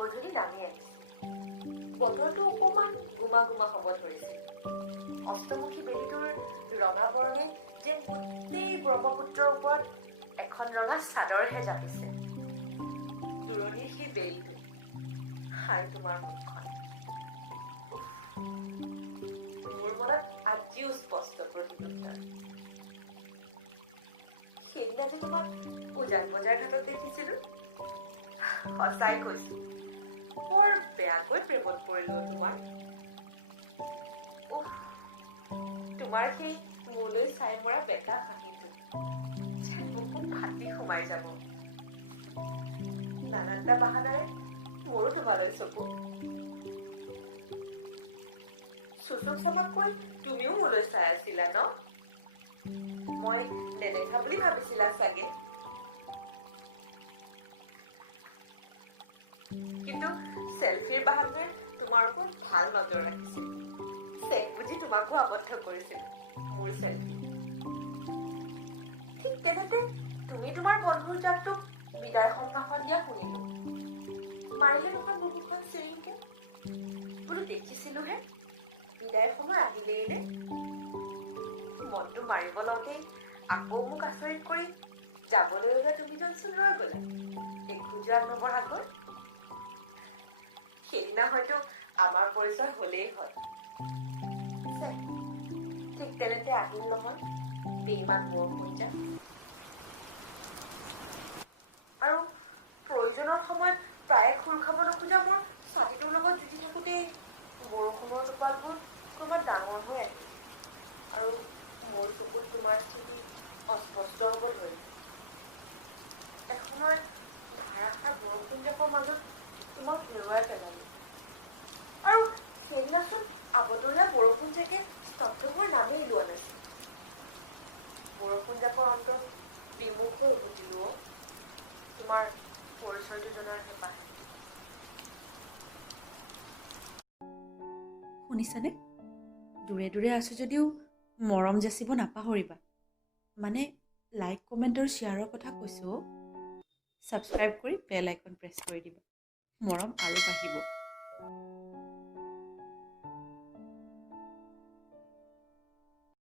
গধূলি নামি আহিছে। বতৰটো অকণমান গুমা গুমা হ'ব ধৰিছিল। অস্তমুখী বেলিটোৰ ৰঙা বৰণে যেন গোটেই ব্ৰহ্মপুত্ৰৰ ওপৰত এখন ৰঙা চাদৰহে জাপিছে। দূৰণিৰ সেই বেলিটো, হাই তোমাৰ মুখখন। মোৰ মনত আজিও স্পষ্ট প্ৰতিপত্তা। সেইদিনা যে তোমাক উজান বজাৰ ঘাটত দেখিছিলো, সঁচাই কৈছো বৰ বেয়াকৈ প্ৰেমত পৰিলো তোমাৰ। তোমাৰ সেই মোলৈ চাই মৰা বেকা হাঁহিটো যেন বুকু ফাটি সোমাই যাব। নানানটা বাহানাৰে মোৰো তোমালৈ চকু। চুচুক চামাকৈ তুমিও মোলৈ চাই আছিলা ন? মই নেদেখা বুলি ভাবিছিলা চাগে। কিন্তু চেলফিৰ বাহাদুৰে তোমাৰ ওপৰত ভাল নজৰ ৰাখিছিল। চেক বুজি তোমাকো আবদ্ধ কৰিছিল মোৰ চেলফি। ঠিক তেনেতে তুমি তোমাৰ বন্ধুৰ জাতটোক বিদায় সম্ভাষণ দিয়া শুনিলো। মাৰিলে নহয় বুকুখন চিৰিংকে। বোলো দেখিছিলোহে, বিদায় সময় আহিলেই নে? মনটো মাৰিব লওঁতেই আকৌ মোক আচৰিত কৰি যাবলৈ ওলোৱা তুমিজনচোন ৰৈ গলা এখোজো নবঢ়াকৈ। সেইদিনা হয়তো আমাৰ পৰিচয় হলেই হয়। ঠিক তেনেতে আহিল নহয় বেইমান বৰষুণ যাক। আৰু প্ৰয়োজনৰ সময়ত প্ৰায়ে খোল খাব নোখোজা মোৰ ছাতিটোৰ লগত যুঁজি থাকোঁতেই বৰষুণৰ টোপালবোৰ ক'ৰবাত ডাঙৰ হৈ আহিল আৰু মোৰ চকুত তোমাৰ স্থিতি অস্পষ্ট হ'ব ধৰিল। এসময়ত ধাৰাসাৰ বৰষুণ জাকৰ মাজত তোমাক হেৰুৱাই পেলালো। আৰু সেইদিনাচোন আবতৰীয়া বৰষুণ জাকে স্তব্ধ হোৱাৰ নামেই লোৱা নাছিল। বৰষুণ জাকৰ অন্তত বিমুখ হৈ উভতিলো তোমাৰ পৰিচয়টো জনাৰ হেঁপাহে। শুনিছানে? দূৰে দূৰে আছো যদিও মৰম যাচিব নাপাহৰিবা। মানে লাইক কমেণ্ট আৰু শ্বেয়াৰৰ কথা কৈছোঁ। ছাবস্ক্ৰাইব কৰি বেল আইকন প্ৰেছ কৰি দিবা। মৰম আৰু বাঢ়িব।